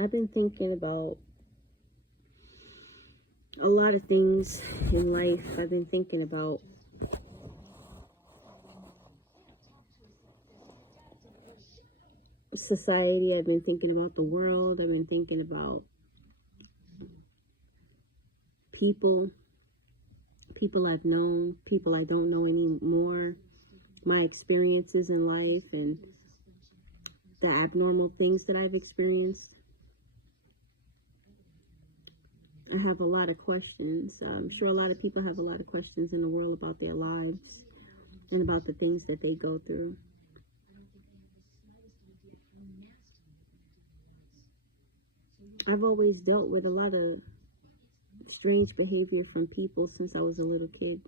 I've been thinking about a lot of things in life. I've been thinking about society. I've been thinking about the world. I've been thinking about people, people I've known, people I don't know anymore, my experiences in life, and the abnormal things that I've experienced. I have a lot of questions. I'm sure a lot of people have a lot of questions in the world about their lives and about the things that they go through. I've always dealt with a lot of strange behavior from people since I was a little kid.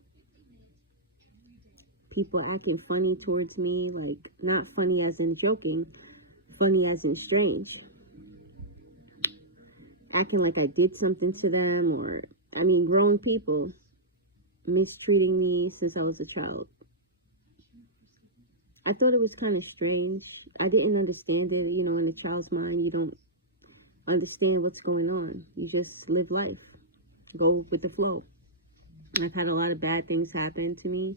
People acting funny towards me, like not funny as in joking, funny as in strange. Acting like I did something to them, or, grown people mistreating me since I was a child. I thought it was kind of strange. I didn't understand it. In a child's mind, you don't understand what's going on. You just live life, go with the flow. I've had a lot of bad things happen to me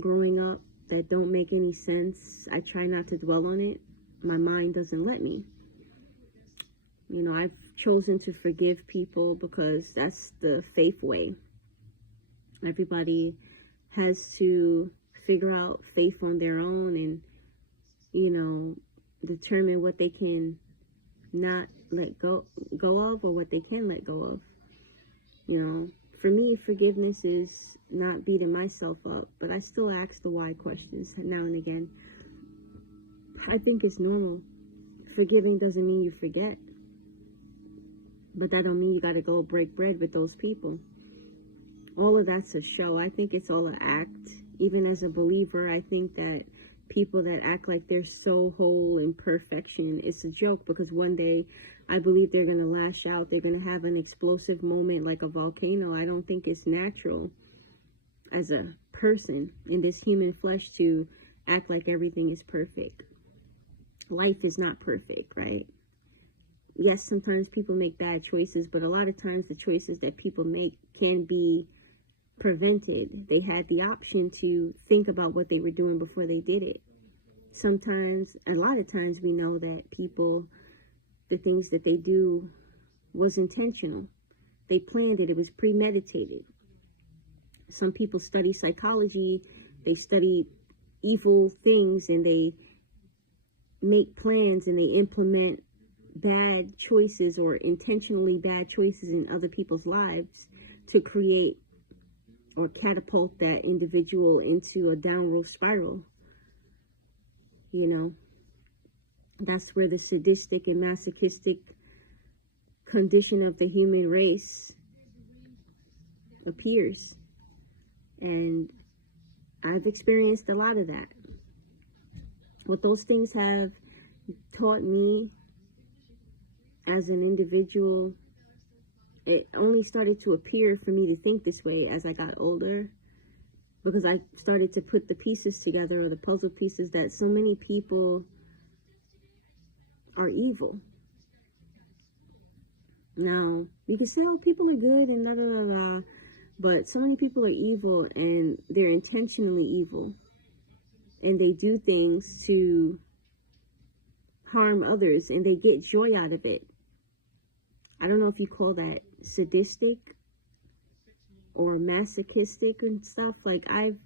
growing up that don't make any sense. I try not to dwell on it. My mind doesn't let me. I've chosen to forgive people because that's the faith way. Everybody has to figure out faith on their own and, determine what they can not let go of or what they can let go of. For me, forgiveness is not beating myself up, but I still ask the why questions now and again. I think it's normal. Forgiving doesn't mean you forget, but that don't mean you got to go break bread with those people. All of that's a show. I think it's all an act. Even as a believer, I think that people that act like they're so whole in perfection, it's a joke, because one day I believe they're going to lash out. They're going to have an explosive moment like a volcano. I don't think it's natural as a person in this human flesh to act like everything is perfect. Life is not perfect, right? Yes, sometimes people make bad choices, but a lot of times the choices that people make can be prevented. They had the option to think about what they were doing before they did it. A lot of times we know that people, the things that they do was intentional. They planned it. It was premeditated. Some people study psychology. They study evil things and they make plans and they implement bad choices or intentionally bad choices in other people's lives to create or catapult that individual into a downward spiral. That's where the sadistic and masochistic condition of the human race appears. And I've experienced a lot of that. What those things have taught me as an individual, it only started to appear for me to think this way as I got older, because I started to put the pieces together, or the puzzle pieces, that so many people are evil. Now, you can say, oh, people are good and da da da da, but so many people are evil and they're intentionally evil. And they do things to harm others and they get joy out of it. I don't know if you call that sadistic or masochistic and stuff. Like, I've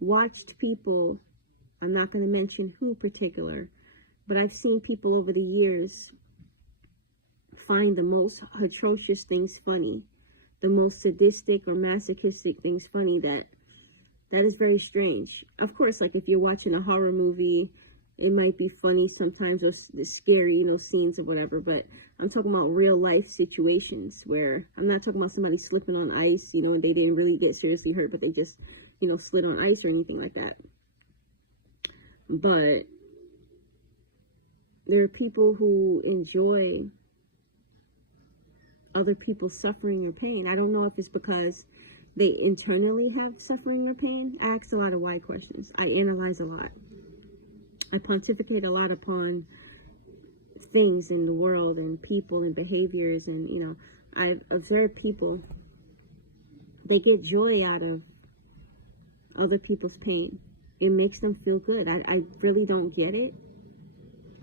watched people, I'm not going to mention who in particular, but I've seen people over the years find the most atrocious things funny, the most sadistic or masochistic things funny. That is very strange. Of course, like if you're watching a horror movie, it might be funny sometimes, or scary, scenes or whatever, but I'm talking about real life situations where I'm not talking about somebody slipping on ice, and they didn't really get seriously hurt, but they just, slid on ice or anything like that. But there are people who enjoy other people's suffering or pain. I don't know if it's because they internally have suffering or pain. I ask a lot of why questions. I analyze a lot. I pontificate a lot upon things in the world and people and behaviors. And, you know, I've observed people, they get joy out of other people's pain. It makes them feel good. I really don't get it.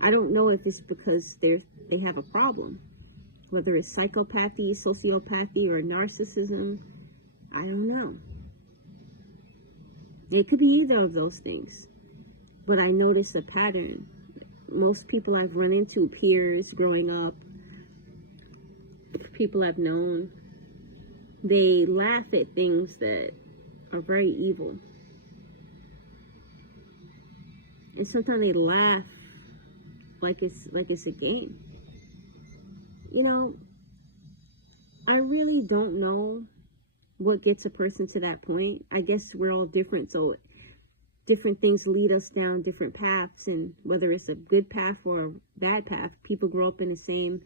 I don't know if it's because they have a problem, whether it's psychopathy, sociopathy, or narcissism. I don't know. It could be either of those things. But I notice a pattern. Most people I've run into, peers growing up, people I've known, they laugh at things that are very evil. And sometimes they laugh like it's a game. You know, I really don't know what gets a person to that point. I guess we're all different, so different things lead us down different paths, and whether it's a good path or a bad path, people grow up in the same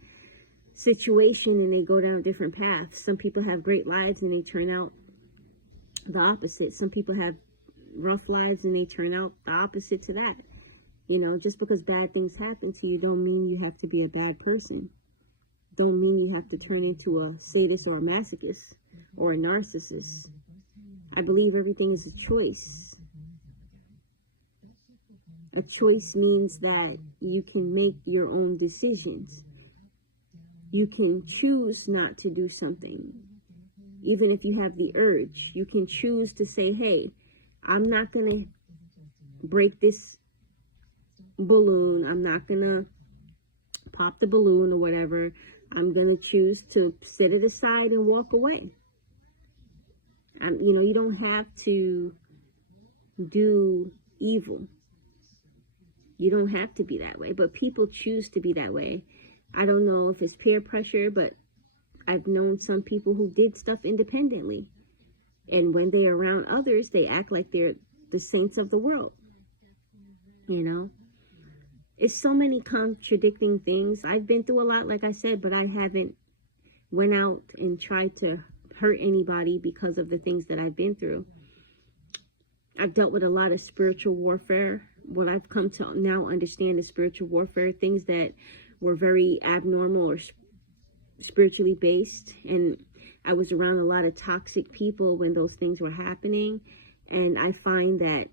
situation and they go down different paths. Some people have great lives and they turn out the opposite. Some people have rough lives and they turn out the opposite to that. You know, just because bad things happen to you don't mean you have to be a bad person. Don't mean you have to turn into a sadist or a masochist or a narcissist. I believe everything is a choice. A choice means that you can make your own decisions. You can choose not to do something. Even if you have the urge, you can choose to say, hey, I'm not going to break this balloon. I'm not going to pop the balloon or whatever. I'm going to choose to set it aside and walk away. You know, you don't have to do evil. You don't have to be that way, but people choose to be that way. I don't know if it's peer pressure, but I've known some people who did stuff independently. And when they're around others, they act like they're the saints of the world. You know? It's so many contradicting things. I've been through a lot, like I said, but I haven't went out and tried to hurt anybody because of the things that I've been through. I've dealt with a lot of spiritual warfare. What I've come to now understand is spiritual warfare, things that were very abnormal or spiritually based. And I was around a lot of toxic people when those things were happening. And I find that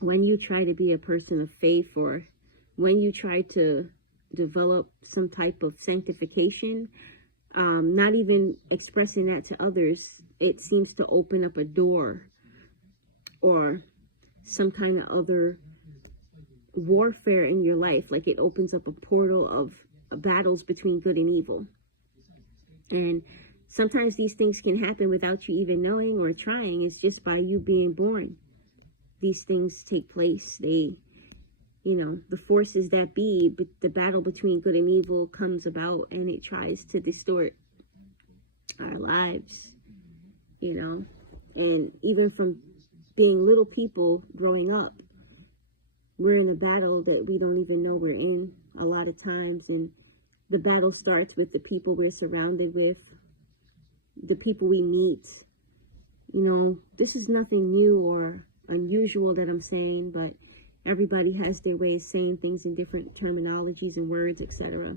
when you try to be a person of faith, or when you try to develop some type of sanctification, not even expressing that to others, it seems to open up a door or some kind of other warfare in your life. Like it opens up a portal of battles between good and evil. And sometimes these things can happen without you even knowing or trying. It's just by you being born. These things take place. They, you know, the forces that be, but the battle between good and evil comes about, and it tries to distort our lives, you know. And even from being little people growing up, we're in a battle that we don't even know we're in a lot of times. And the battle starts with the people we're surrounded with, the people we meet. You know, this is nothing new or unusual that I'm saying, but everybody has their way of saying things in different terminologies and words, etc.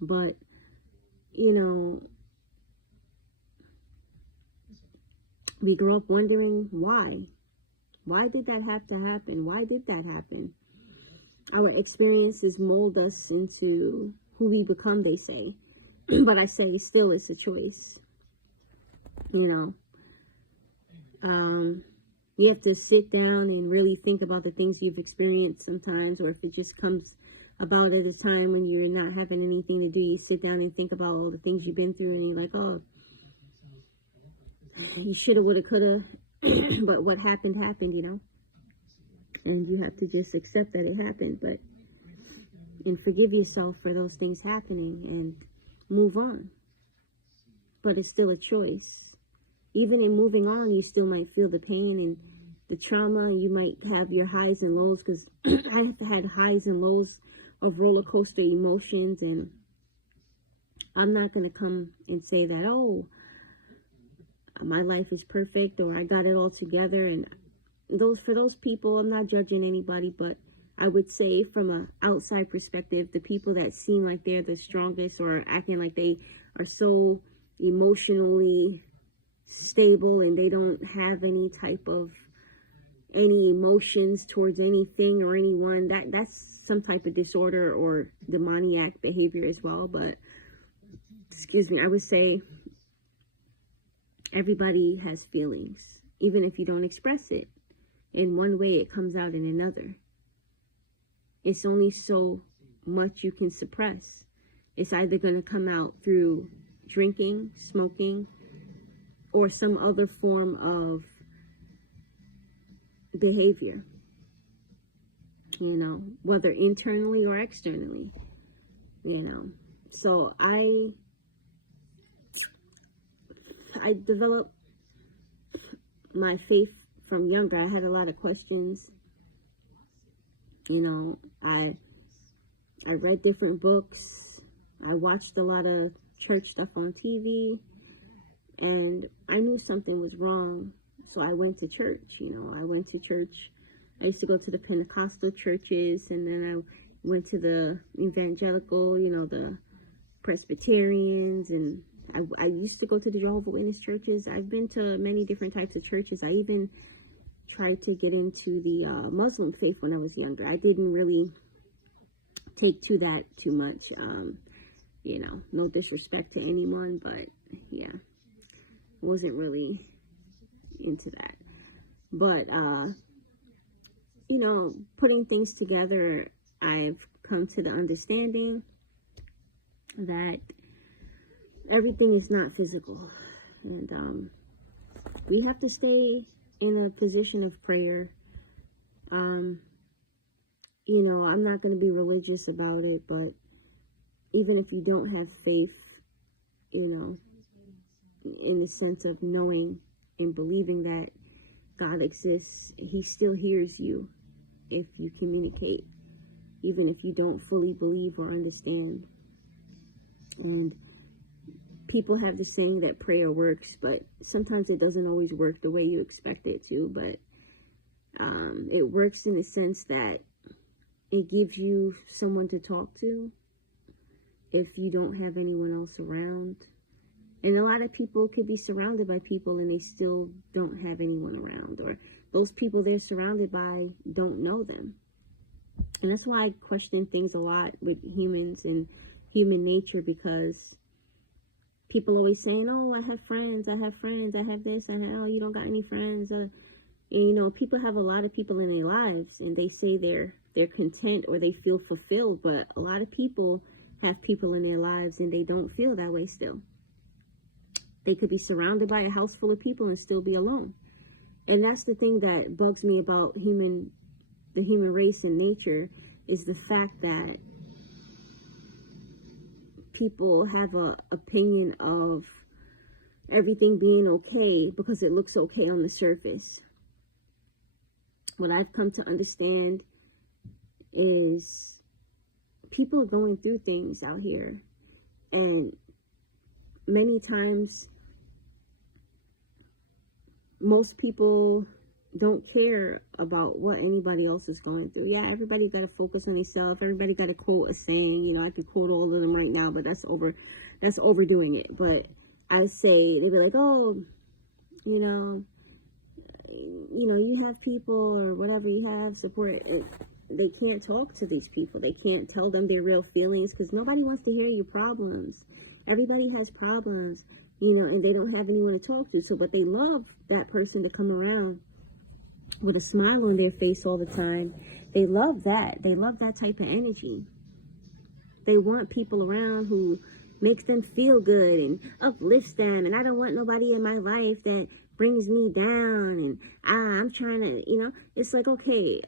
But, you know, we grow up wondering why. Why did that have to happen? Why did that happen? Our experiences mold us into who we become, they say. But I say still it's a choice. You know. You have to sit down and really think about the things you've experienced sometimes, or if it just comes about at a time when you're not having anything to do, you sit down and think about all the things you've been through, and you're like, oh, you shoulda, woulda, coulda, but what happened, you know? And you have to just accept that it happened, and forgive yourself for those things happening and move on. But it's still a choice. Even in moving on, you still might feel the pain and the trauma. You might have your highs and lows, because I have had highs and lows of roller coaster emotions, and I'm not going to come and say that, oh, my life is perfect or I got it all together. And for those people, I'm not judging anybody, but I would say from a outside perspective, the people that seem like they're the strongest or acting like they are so emotionally stable and they don't have any emotions towards anything or anyone, that's some type of disorder or demoniac behavior as well. But excuse me, I would say everybody has feelings, even if you don't express it in one way, it comes out in another. It's only so much you can suppress. It's either going to come out through drinking, smoking, or some other form of behavior, whether internally or externally, So I developed my faith from younger. I had a lot of questions. I read different books. I watched a lot of church stuff on TV, and I knew something was wrong. So I went to church. I used to go to the Pentecostal churches, and then I went to the evangelical, the Presbyterians, and I used to go to the Jehovah's Witness churches. I've been to many different types of churches. I even tried to get into the Muslim faith when I was younger. I didn't really take to that too much. No disrespect to anyone, but yeah, wasn't really into that. But putting things together, I've come to the understanding that everything is not physical, and we have to stay in a position of prayer. I'm not going to be religious about it, but even if you don't have faith, in the sense of knowing and believing that God exists, he still hears you if you communicate, even if you don't fully believe or understand. And people have the saying that prayer works, but sometimes it doesn't always work the way you expect it to. But it works in the sense that it gives you someone to talk to if you don't have anyone else around. And a lot of people could be surrounded by people and they still don't have anyone around, or those people they're surrounded by don't know them. And that's why I question things a lot with humans and human nature, because people always saying, oh, I have friends, I have this, oh, you don't got any friends. And, people have a lot of people in their lives, and they say they're content or they feel fulfilled, but a lot of people have people in their lives and they don't feel that way still. They could be surrounded by a house full of people and still be alone. And that's the thing that bugs me about the human race and nature, is the fact that people have a opinion of everything being okay because it looks okay on the surface. What I've come to understand is people are going through things out here, and many times most people don't care about what anybody else is going through. Yeah, everybody got to focus on themselves. Everybody got to quote a saying. I could quote all of them right now, but that's overdoing it. But I say, they'd be like, oh, you have people or whatever you have support. They can't talk to these people. They can't tell them their real feelings because nobody wants to hear your problems. Everybody has problems, and they don't have anyone to talk to. But they love that person to come around with a smile on their face all the time. They love that. They love that type of energy. They want people around who makes them feel good and uplifts them. And I don't want nobody in my life that brings me down. And I'm trying to, it's like, okay,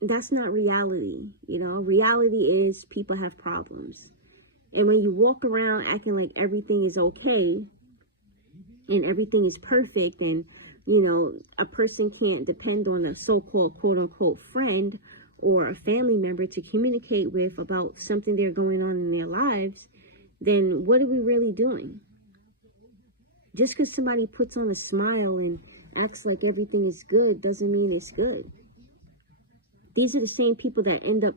that's not reality. Reality is people have problems. And when you walk around acting like everything is okay and everything is perfect, and a person can't depend on a so-called quote-unquote friend or a family member to communicate with about something they're going on in their lives, then what are we really doing? Just because somebody puts on a smile and acts like everything is good doesn't mean it's good. These are the same people that end up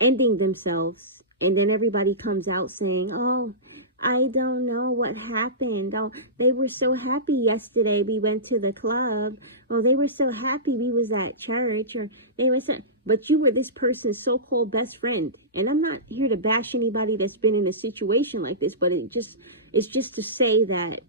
ending themselves, and then everybody comes out saying, oh, I don't know what happened. Oh, they were so happy yesterday we went to the club. Oh, they were so happy we was at church. Or they were so, but you were this person's so-called best friend. And I'm not here to bash anybody that's been in a situation like this, but it's just to say that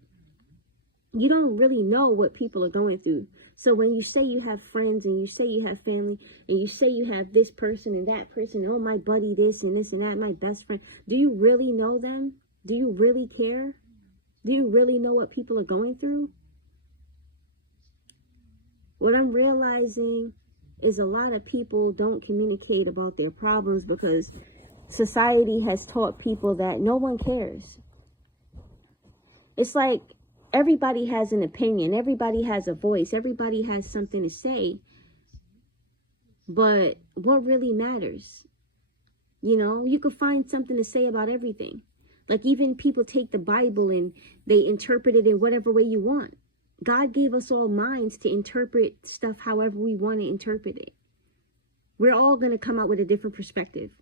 you don't really know what people are going through. So when you say you have friends, and you say you have family, and you say you have this person and that person, oh, my buddy this and this and that, my best friend, do you really know them? Do you really care? Do you really know what people are going through? What I'm realizing is a lot of people don't communicate about their problems because society has taught people that no one cares. It's like everybody has an opinion. Everybody has a voice. Everybody has something to say. But what really matters? You know, you could find something to say about everything. Like even people take the Bible and they interpret it in whatever way you want. God gave us all minds to interpret stuff however we want to interpret it. We're all going to come out with a different perspective.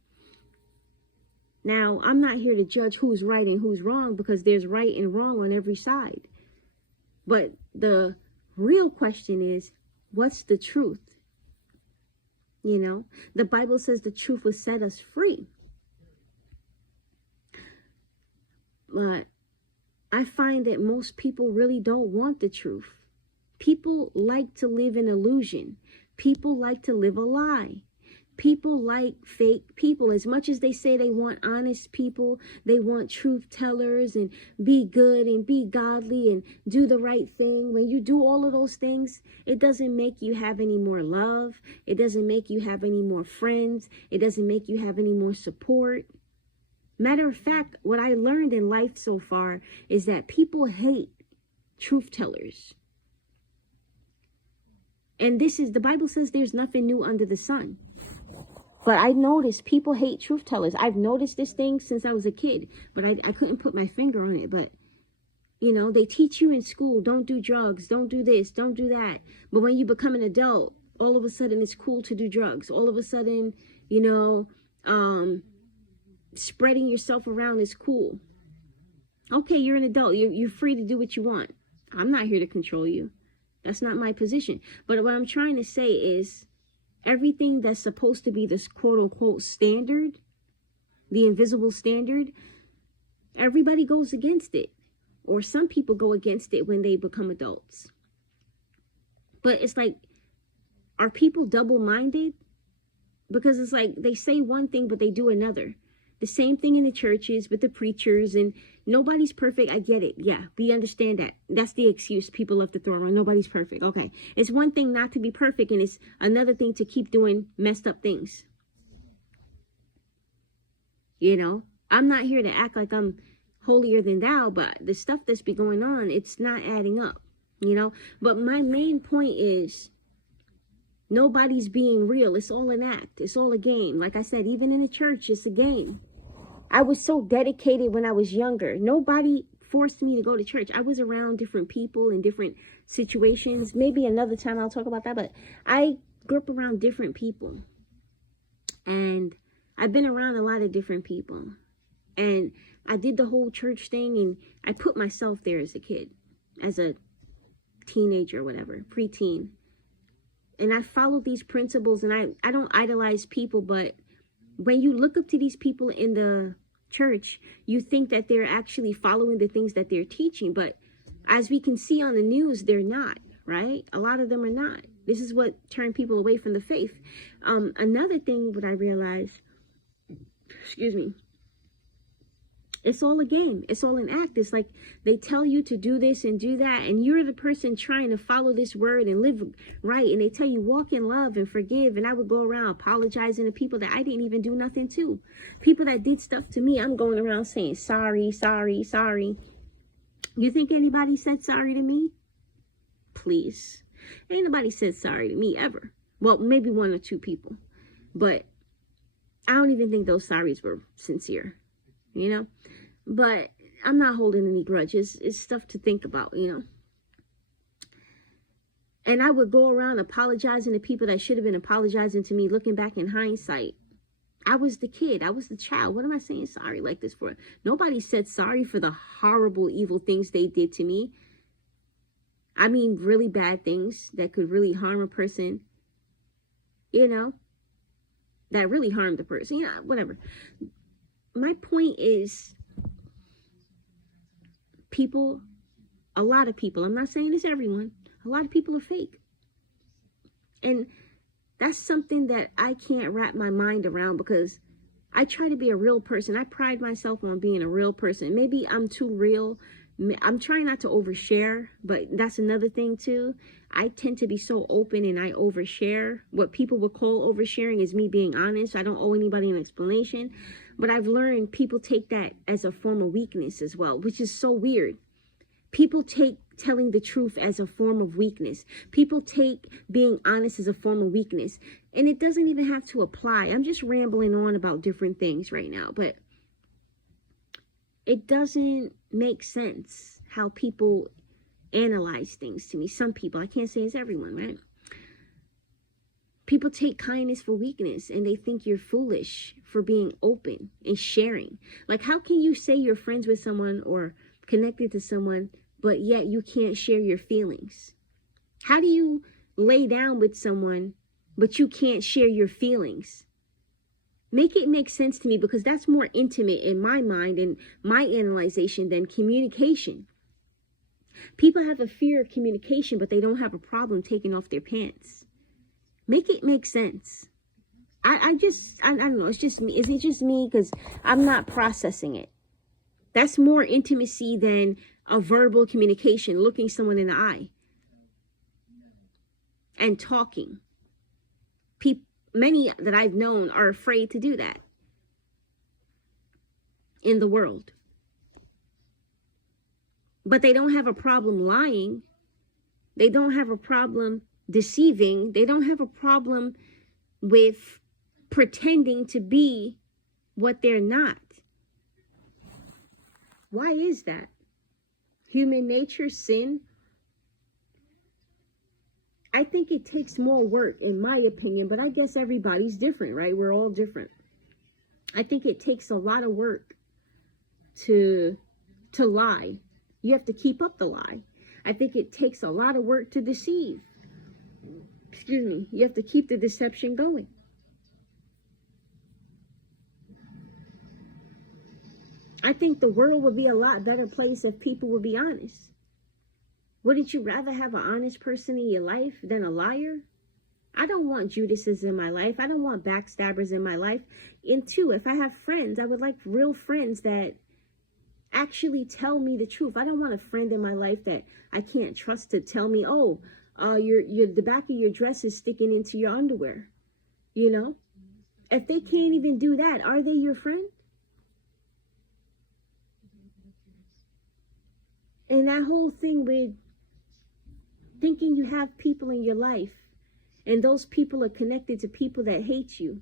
Now, I'm not here to judge who's right and who's wrong because there's right and wrong on every side. But the real question is, what's the truth? You know, the Bible says the truth will set us free. But I find that most people really don't want the truth. People like to live in illusion. People like to live a lie. People like fake people. As much as they say they want honest people, they want truth tellers and be good and be godly and do the right thing. When you do all of those things, it doesn't make you have any more love. It doesn't make you have any more friends. It doesn't make you have any more support. Matter of fact, what I learned in life so far is that people hate truth tellers. And the Bible says there's nothing new under the sun. But I noticed people hate truth tellers. I've noticed this thing since I was a kid, but I couldn't put my finger on it. But, you know, they teach you in school, don't do drugs, don't do this, don't do that. But when you become an adult, all of a sudden it's cool to do drugs. All of a sudden, you know, spreading yourself around is cool. Okay, you're an adult. You're free to do what you want. I'm not here to control you. That's not my position. But what I'm trying to say is everything that's supposed to be this quote unquote standard, the invisible standard, everybody goes against it. Or some people go against it when they become adults. But it's like, are people double-minded? Because it's like they say one thing, but they do another. The same thing in the churches with the preachers, and nobody's perfect. I get it. Yeah, we understand that. That's the excuse people love to throw around. Nobody's perfect. Okay. It's one thing not to be perfect, and it's another thing to keep doing messed up things. You know, I'm not here to act like I'm holier than thou, but the stuff that's been going on, it's not adding up, you know. But my main point is nobody's being real. It's all an act. It's all a game. Like I said, even in the church, it's a game. I was so dedicated when I was younger. Nobody forced me to go to church. I was around different people in different situations. Maybe another time I'll talk about that. But I grew up around different people. And I've been around a lot of different people. And I did the whole church thing. And I put myself there as a kid. As a teenager or whatever. Preteen. And I followed these principles. And I don't idolize people, but when you look up to these people in the church, you think that they're actually following the things that they're teaching. But as we can see on the news, they're not, right? A lot of them are not. This is what turned people away from the faith. Another thing that I realized, it's all a game. It's all an act. It's like they tell you to do this and do that, and you're the person trying to follow this word and live right, and they tell you walk in love and forgive, and I would go around apologizing to people that I didn't even do nothing to. People that did stuff to me, I'm going around saying sorry, sorry, sorry. You think anybody said sorry to me? Please. Ain't nobody said sorry to me ever. Well, maybe one or two people, but I don't even think those sorries were sincere, you know. But I'm not holding any grudges. It's stuff to think about, you know. And I would go around apologizing to people that should have been apologizing to me, looking back in hindsight. I was the kid. I was the child. What am I saying sorry like this for? Nobody said sorry for the horrible, evil things they did to me. I mean, really bad things that could really harm a person, you know, that really harmed the person. Yeah, whatever. My point is, people, a lot of people, I'm not saying it's everyone, a lot of people are fake. And that's something that I can't wrap my mind around, because I try to be a real person. I pride myself on being a real person. Maybe I'm too real. I'm trying not to overshare, but that's another thing too. I tend to be so open and I overshare. What people would call oversharing is me being honest. I don't owe anybody an explanation. But I've learned people take that as a form of weakness as well, which is so weird. People take telling the truth as a form of weakness. People take being honest as a form of weakness. And it doesn't even have to apply. I'm just rambling on about different things right now, but it doesn't make sense how people analyze things to me. Some people, I can't say it's everyone, right? People take kindness for weakness, and they think you're foolish for being open and sharing. Like, how can you say you're friends with someone or connected to someone, but yet you can't share your feelings? How do you lay down with someone, but you can't share your feelings? Make it make sense to me, because that's more intimate in my mind and my analyzation than communication. People have a fear of communication, but they don't have a problem taking off their pants. Make it make sense. I don't know. It's just me. Is it just me? Because I'm not processing it. That's more intimacy than a verbal communication, looking someone in the eye and talking. Many that I've known are afraid to do that in the world. But they don't have a problem lying. They don't have a problem deceiving. They don't have a problem with pretending to be what they're not. Why is that? Human nature, sin? I think it takes more work, in my opinion, but I guess everybody's different, right? We're all different. I think it takes a lot of work to lie. You have to keep up the lie. I think it takes a lot of work to deceive. Excuse me. You have to keep the deception going. I think the world would be a lot better place if people would be honest. Wouldn't you rather have an honest person in your life than a liar? I don't want Judases in my life. I don't want backstabbers in my life. And two, if I have friends, I would like real friends that actually tell me the truth. I don't want a friend in my life that I can't trust to tell me, oh, the back of your dress is sticking into your underwear. You know? If they can't even do that, are they your friend? And that whole thing with thinking you have people in your life and those people are connected to people that hate you.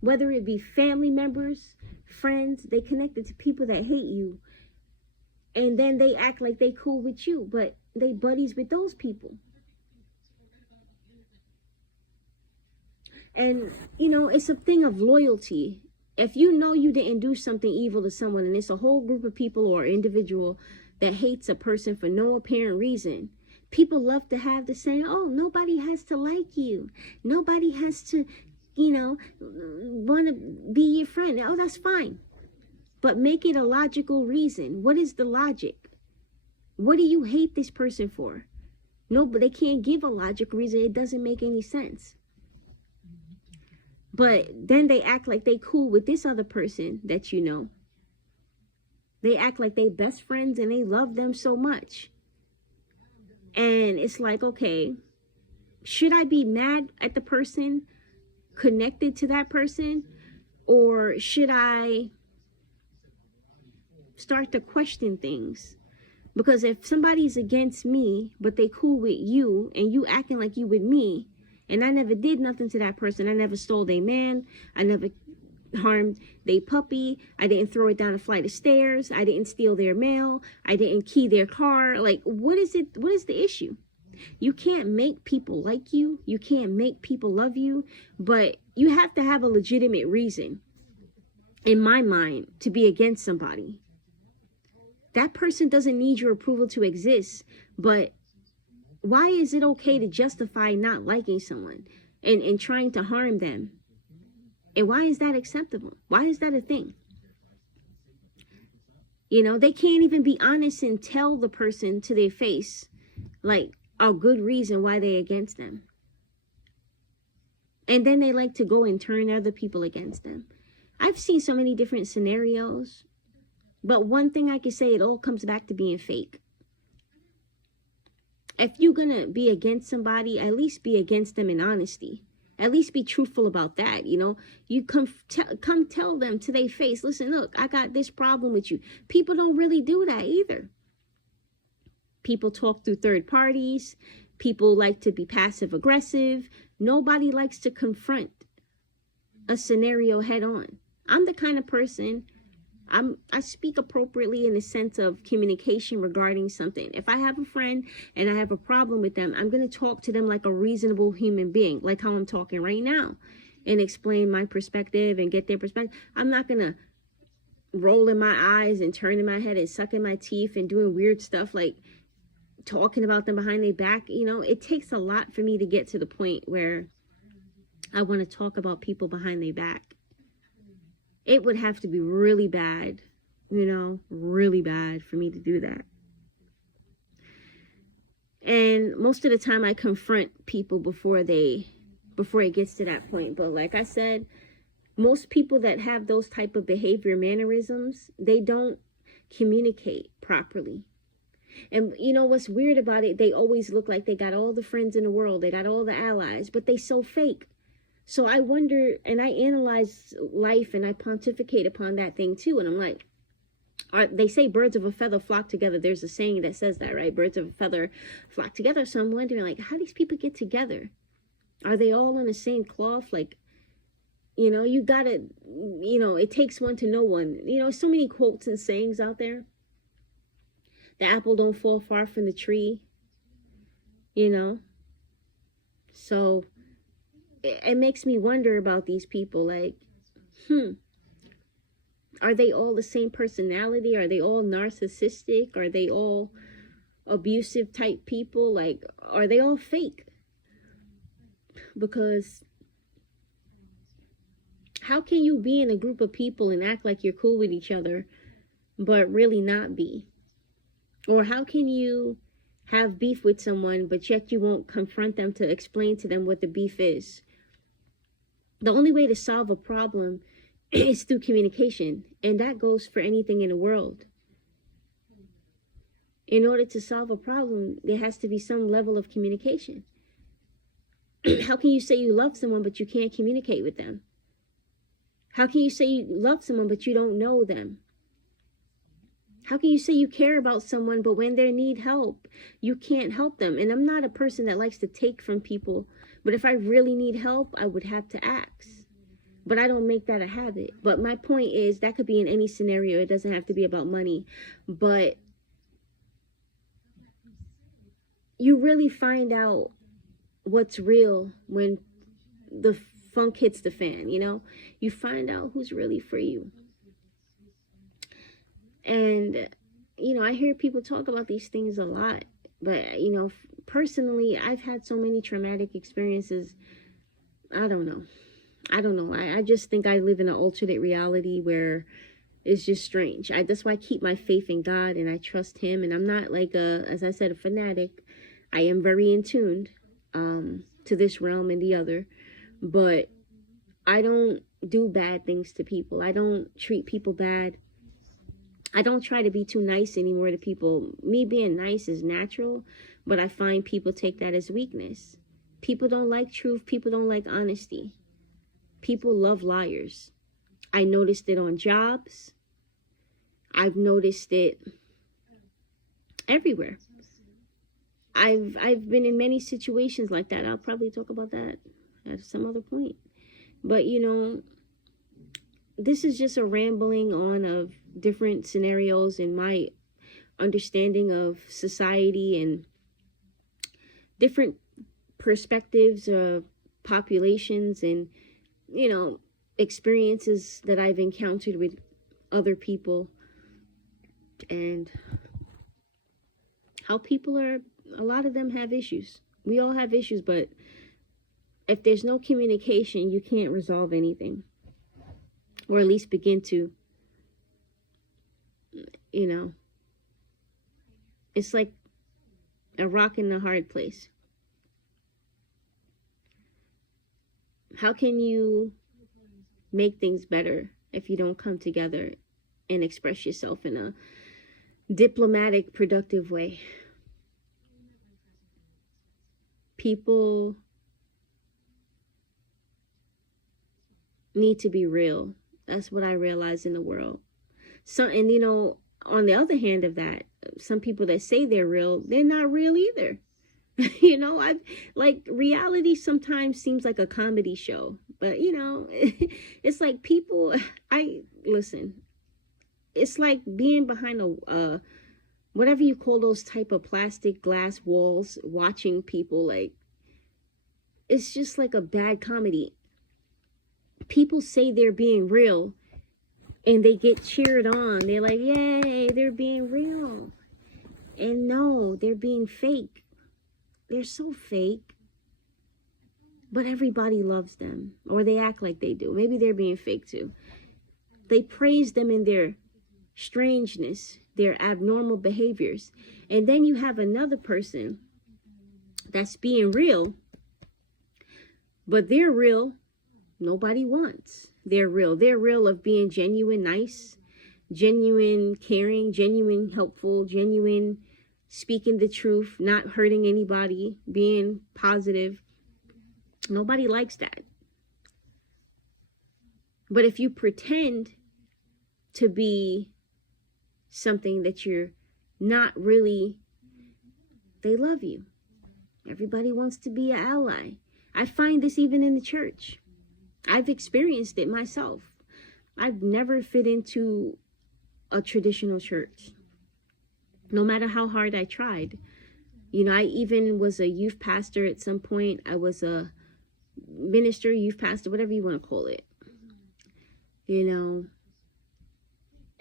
Whether it be family members, friends, they connected to people that hate you. And then they act like they cool with you, but they buddies with those people. And, you know, it's a thing of loyalty. If you know you didn't do something evil to someone and it's a whole group of people or individual that hates a person for no apparent reason, people love to have the saying, oh, nobody has to like you. Nobody has to, you know, want to be your friend. Oh, that's fine. But make it a logical reason. What is the logic? What do you hate this person for? No, but they can't give a logical reason. It doesn't make any sense. But then they act like they cool with this other person that you know. They act like they best friends and they love them so much. And it's like, okay, should I be mad at the person connected to that person? Or should I start to question things? Because if somebody's against me, but they cool with you and you acting like you with me, and I never did nothing to that person, I never stole their man, I never harm their puppy. I didn't throw it down a flight of stairs. I didn't steal their mail. I didn't key their car. Like, what is it? What is the issue? You can't make people like you. You can't make people love you, but you have to have a legitimate reason, in my mind, to be against somebody. That person doesn't need your approval to exist, but why is it okay to justify not liking someone and trying to harm them? And why is that acceptable? Why is that a thing? You know, they can't even be honest and tell the person to their face, like, a good reason why they're against them. And then they like to go and turn other people against them. I've seen so many different scenarios, but one thing I can say, it all comes back to being fake. If you're gonna be against somebody, at least be against them in honesty. At least be truthful about that. You know, you come tell them to their face, listen, look, I got this problem with you. People don't really do that either. People talk through third parties. People like to be passive aggressive. Nobody likes to confront a scenario head on. I'm the kind of person, I speak appropriately in the sense of communication regarding something. If I have a friend and I have a problem with them, I'm going to talk to them like a reasonable human being, like how I'm talking right now, and explain my perspective and get their perspective. I'm not going to roll in my eyes and turn in my head and suck in my teeth and doing weird stuff like talking about them behind their back. You know, it takes a lot for me to get to the point where I want to talk about people behind their back. It would have to be really bad, you know, really bad for me to do that. And most of the time I confront people before it gets to that point. But like I said, most people that have those type of behavior mannerisms, they don't communicate properly. And you know what's weird about it? They always look like they got all the friends in the world. They got all the allies, but they so fake. So I wonder, and I analyze life and I pontificate upon that thing too. And I'm like, they say birds of a feather flock together. There's a saying that says that, right? Birds of a feather flock together. So I'm wondering, like, how these people get together? Are they all on the same cloth? Like, you know, you gotta, you know, it takes one to know one. You know, so many quotes and sayings out there. The apple don't fall far from the tree, you know. So it makes me wonder about these people, like, are they all the same personality? Are they all narcissistic? Are they all abusive type people? Like, are they all fake? Because how can you be in a group of people and act like you're cool with each other, but really not be? Or how can you have beef with someone, but yet you won't confront them to explain to them what the beef is? The only way to solve a problem is through communication. And that goes for anything in the world. In order to solve a problem, there has to be some level of communication. How can you say you love someone, but you can't communicate with them? How can you say you love someone, but you don't know them? How can you say you care about someone, but when they need help, you can't help them? And I'm not a person that likes to take from people, but if I really need help, I would have to ask. But I don't make that a habit. But my point is, that could be in any scenario. It doesn't have to be about money. But you really find out what's real when the funk hits the fan, you know? You find out who's really for you. And, you know, I hear people talk about these things a lot. But, you know, personally, I've had so many traumatic experiences. I don't know. I just think I live in an alternate reality where it's just strange. That's why I keep my faith in God and I trust Him. And I'm not like as I said, a fanatic. I am very in tune to this realm and the other. But I don't do bad things to people. I don't treat people bad. I don't try to be too nice anymore to people. Me being nice is natural, but I find people take that as weakness. People don't like truth. People don't like honesty. People love liars. I noticed it on jobs. I've noticed it everywhere. I've been in many situations like that. I'll probably talk about that at some other point. But, you know, this is just a rambling on of different scenarios and my understanding of society and different perspectives of populations and, experiences that I've encountered with other people, and how people are, a lot of them have issues. We all have issues, but if there's no communication, you can't resolve anything, or at least begin to. It's like a rock in a hard place. How can you make things better if you don't come together and express yourself in a diplomatic, productive way? People need to be real. That's what I realize in the world. And on the other hand of that, some people that say they're real, they're not real either. Reality sometimes seems like a comedy show, but it's like people, it's like being behind a whatever you call those type of plastic glass walls, watching people, like, it's just like a bad comedy. People say they're being real and they get cheered on. They're like, yay, they're being real. And no, they're being fake. They're so fake. But everybody loves them, or they act like they do. Maybe they're being fake too. They praise them in their strangeness, their abnormal behaviors. And then you have another person that's being real, but they're real nobody wants. They're real. They're real of being genuine, nice, genuine, caring, genuine, helpful, genuine, speaking the truth, not hurting anybody, being positive. Nobody likes that. But if you pretend to be something that you're not really, they love you. Everybody wants to be an ally. I find this even in the church. I've experienced it myself. I've never fit into a traditional church, no matter how hard I tried. I even was a youth pastor at some point. I was a minister, youth pastor, whatever you want to call it.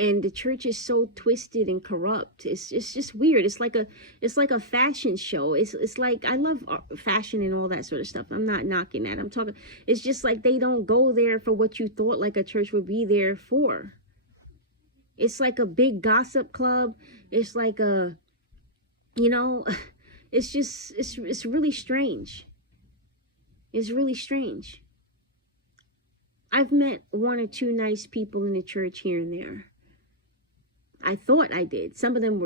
And the church is so twisted and corrupt. It's just weird. It's like a fashion show. It's like, I love fashion and all that sort of stuff. I'm not knocking that. I'm talking, it's just like they don't go there for what you thought like a church would be there for. It's like a big gossip club. It's like it's just, it's really strange. It's really strange. I've met one or two nice people in the church here and there. I thought I did. Some of them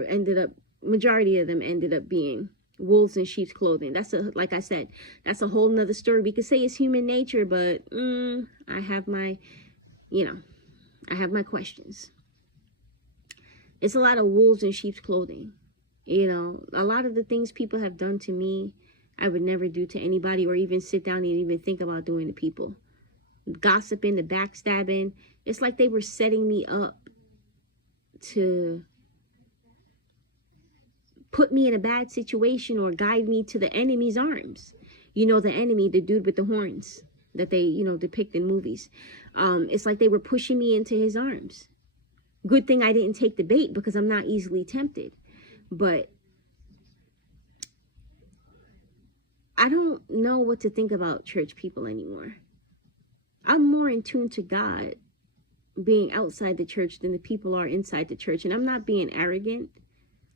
majority of them ended up being wolves in sheep's clothing. Like I said, that's a whole nother story. We could say it's human nature, but I have my questions. It's a lot of wolves in sheep's clothing. A lot of the things people have done to me, I would never do to anybody, or even sit down and even think about doing to people. Gossiping, the backstabbing. It's like they were setting me up to put me in a bad situation or guide me to the enemy's arms. The enemy, the dude with the horns that they, depict in movies. It's like they were pushing me into his arms. Good thing I didn't take the bait, because I'm not easily tempted. But I don't know what to think about church people anymore. I'm more in tune to God being outside the church than the people are inside the church. And I'm not being arrogant.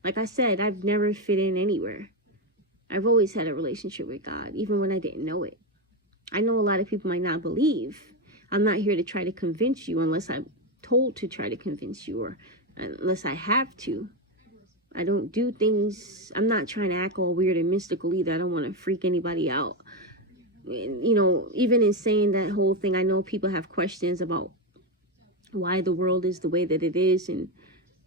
Like I said, I've never fit in anywhere. I've always had a relationship with God, even when I didn't know it. I know a lot of people might not believe. I'm not here to try to convince you unless I'm told to try to convince you, or unless I have to. I don't do things. I'm not trying to act all weird and mystical either. I don't want to freak anybody out. Even in saying that whole thing, I know people have questions about why the world is the way that it is and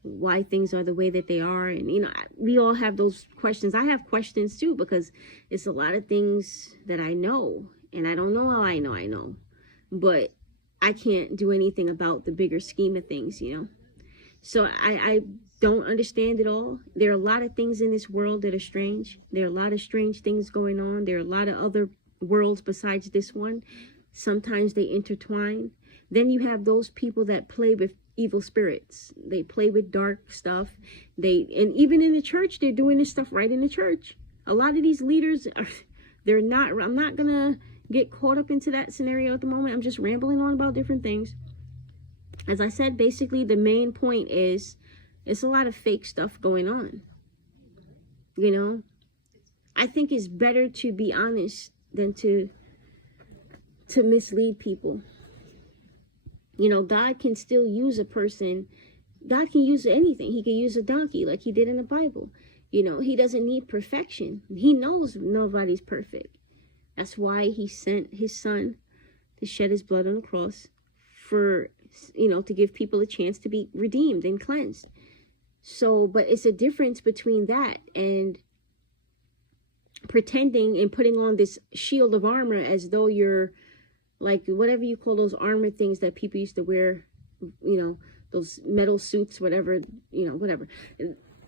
why things are the way that they are. And, we all have those questions. I have questions too, because it's a lot of things that I know, and I don't know how I know. But I can't do anything about the bigger scheme of things, you know. So I don't understand it all. There are a lot of things in this world that are strange. There are a lot of strange things going on. There are a lot of other worlds besides this one. Sometimes they intertwine. Then you have those people that play with evil spirits. They play with dark stuff. And even in the church, they're doing this stuff right in the church. A lot of these leaders they're not, I'm not gonna get caught up into that scenario at the moment. I'm just rambling on about different things. As I said, basically the main point is it's a lot of fake stuff going on. You know, I think it's better to be honest than to mislead people. You know, God can still use a person. God can use anything. He can use a donkey like he did in the Bible. You know, he doesn't need perfection. He knows nobody's perfect. That's why he sent his son to shed his blood on the cross for, you know, to give people a chance to be redeemed and cleansed. So, but it's a difference between that and pretending and putting on this shield of armor as though you're like, whatever you call those armor things that people used to wear, you know, those metal suits, whatever, you know, whatever.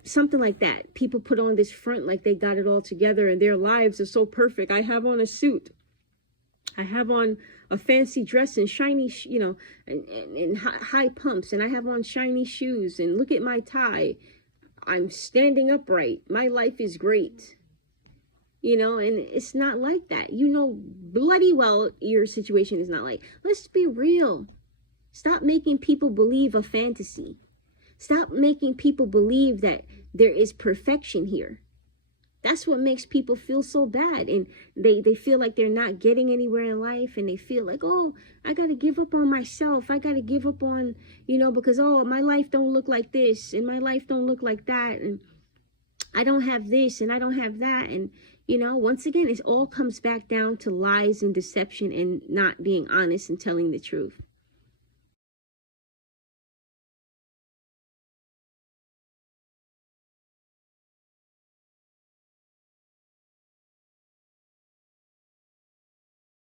Something like that. People put on this front like they got it all together and their lives are so perfect. I have on a suit. I have on a fancy dress and shiny, you know, and high pumps. And I have on shiny shoes. And look at my tie. I'm standing upright. My life is great. You know, and it's not like that. You know bloody well your situation is not like. Let's be real. Stop making people believe a fantasy. Stop making people believe that there is perfection here. That's what makes people feel so bad. And they feel like they're not getting anywhere in life. And they feel like, oh, I got to give up on myself. I got to give up on, you know, because, oh, my life don't look like this. And my life don't look like that. And I don't have this and I don't have that. And, you know, once again, it all comes back down to lies and deception and not being honest and telling the truth.